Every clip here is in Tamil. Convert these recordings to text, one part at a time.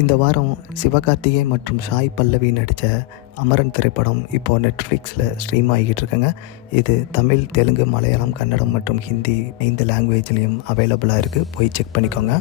இந்த வாரம் சிவகார்த்திகேயன் மற்றும் சாய் பல்லவி நடித்த அமரன் திரைப்படம் இப்போது நெட்ஃப்ளிக்ஸில் ஸ்ட்ரீம் ஆகிட்டு இருக்குங்க. இது தமிழ், தெலுங்கு, மலையாளம், கன்னடம் மற்றும் ஹிந்தி 5 லாங்குவேஜ்லேயும் அவைலபிளாக இருக்குது. போய் செக் பண்ணிக்கோங்க.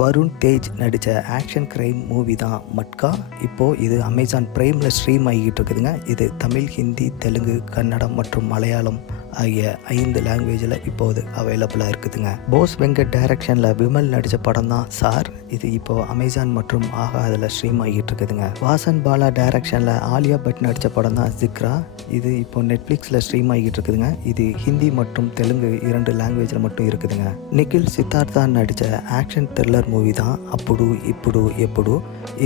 வருண் தேஜ் நடித்த ஆக்ஷன் கிரைம் மூவி தான் மட்கா. இப்போது இது அமேசான் பிரைமில் ஸ்ட்ரீம் ஆகிட்டு இருக்குதுங்க. இது தமிழ், ஹிந்தி, தெலுங்கு, கன்னடம் மற்றும் மலையாளம் ஆகிய 5 லாங்குவேஜில் இப்போது அவைலபிளாக இருக்குதுங்க. போஸ் வெங்கட் டைரக்ஷனில் விமல் நடித்த படம் தான் சார். இது இப்போது அமேசான் மற்றும் ஆஹா அதில் ஸ்ட்ரீம் ஆகிட்டு இருக்குதுங்க. வாசன் பாலா டைரக்ஷனில் ஆலியா பட் நடித்த படம் தான் ஜிக்ரா. இது இப்போ நெட்ஃப்ளிக்ஸில் ஸ்ட்ரீம் ஆகிட்டு இருக்குதுங்க. இது ஹிந்தி மற்றும் தெலுங்கு 2 லாங்குவேஜில் மட்டும் இருக்குதுங்க. நிகில் சித்தார்த்தா நடித்த ஆக்ஷன் த்ரில்லர் மூவி தான் அப்புடு இப்புடு எப்புடு.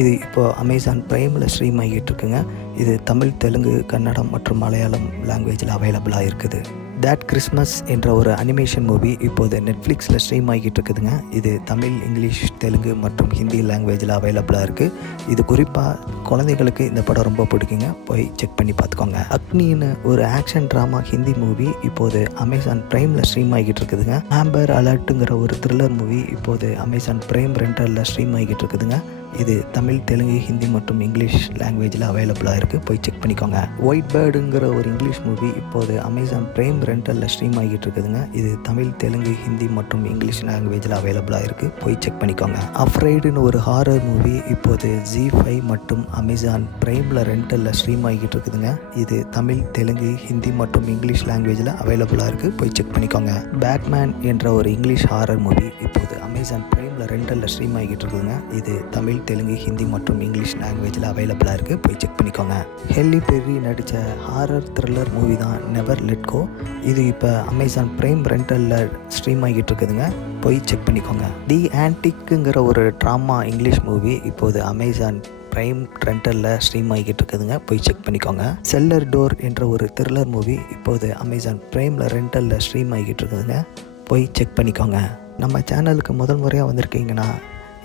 இது இப்போ அமேசான் பிரைமில் ஸ்ட்ரீம் ஆகிட்டு இருக்குங்க. இது தமிழ், தெலுங்கு, கன்னடம் மற்றும் மலையாளம் லாங்குவேஜில் அவைலபிளாக இருக்குது. தட் கிறிஸ்மஸ் என்ற ஒரு அனிமேஷன் மூவி இப்போது நெட்ஃப்ளிக்ஸில் ஸ்ட்ரீம் ஆகிட்டு இருக்குதுங்க. இது தமிழ், இங்கிலீஷ், தெலுங்கு மற்றும் ஹிந்தி லாங்குவேஜில் அவைலபிளாக இருக்குது. இது குறிப்பாக குழந்தைகளுக்கு இந்த படம் ரொம்ப பிடிக்குங்க. போய் செக் பண்ணி பார்த்துக்கோங்க. அக்னின்னு ஒரு ஆக்ஷன் ட்ராமா ஹிந்தி மூவி இப்போது அமேசான் பிரைமில் ஸ்ட்ரீம் ஆகிட்டு இருக்குதுங்க. ஆம்பர் அலர்ட்டுங்கிற ஒரு த்ரில்லர் மூவி இப்போது அமேசான் பிரைம் ரெண்டரில் ஸ்ட்ரீம் ஆகிட்டு இருக்குதுங்க. இது தமிழ், தெலுங்கு, ஹிந்தி மற்றும் இங்கிலீஷ் லாங்குவேஜில் அவைலபிளாக இருக்குது. போய் செக் பண்ணிக்கோங்க. ஒயிட் பேர்டுங்கிற ஒரு இங்கிலீஷ் மூவி இப்போது அமேசான் பிரைம் ரெண்டரில் ஸ்ட்ரீம் ஆகிட்டு இருக்குதுங்க. இது தமிழ், தெலுங்கு, ஹிந்தி மற்றும் இங்கிலீஷ் லாங்குவேஜில் அவைலபிளாக இருக்குது. போய் செக் பண்ணிக்கோங்க. அஃப்ரைடுன்னு ஒரு ஹாரர் மூவி இப்போது ZEE5 மற்றும் அமேசான் பிரைமில் ரெண்டரில் ஸ்ட்ரீம் ஆகிட்டு இருக்குதுங்க. இது தமிழ், தெலுங்கு, ஹிந்தி மற்றும் இங்கிலீஷ் லாங்குவேஜில் அவைலபிளாக இருக்குது. போய் செக் பண்ணிக்கோங்க. பேட்மேன் என்ற ஒரு இங்கிலீஷ் ஹாரர் மூவி இப்போது அமேசான் பிரைமில் ரெண்டரில் ஸ்ட்ரீம் ஆகிட்டு இருக்குதுங்க. இது தமிழ், தெலுங்கு, ஹிந்தி மற்றும் இங்கிலீஷ் லாங்குவேஜில் அவைலபிளாக இருக்குது. போய் செக் பண்ணிக்கோங்க. ஹெல்லி பெர்ரி நடித்த ஹாரர் த்ரில்லர் மூவி தான் நெவர் லெட் கோ. இது இப்போ அமேசான் பிரைம் ரெண்டரில் ஸ்ட்ரீம் ஆகிட்டு இருக்குதுங்க. போய் செக் பண்ணிக்கோங்க. தி ஆன்டிக்குங்கிற ஒரு ட்ராமா இங்கிலீஷ் மூவி இப்போது அமேசான் பிரைம் ரெண்டரில் ஸ்ட்ரீம் ஆகிட்டு இருக்குதுங்க. போய் செக் பண்ணிக்கோங்க. செல்லர் டோர் என்ற ஒரு த்ரில்லர் மூவி இப்போது அமேசான் பிரைமில் ரெண்டரில் ஸ்ட்ரீம் ஆகிட்டு இருக்குதுங்க. போய் செக் பண்ணிக்கோங்க. நம்ம சேனலுக்கு முதல் முறையாக வந்திருக்கீங்கன்னா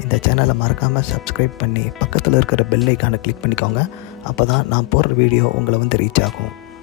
இந்த சேனலை மறக்காமல் சப்ஸ்கிரைப் பண்ணி பக்கத்தில் இருக்கிற பெல் ஐக்கானை கிளிக் பண்ணிக்கோங்க. அப்போ தான் நான் போடுற வீடியோ உங்களை ரீச் ஆகும்.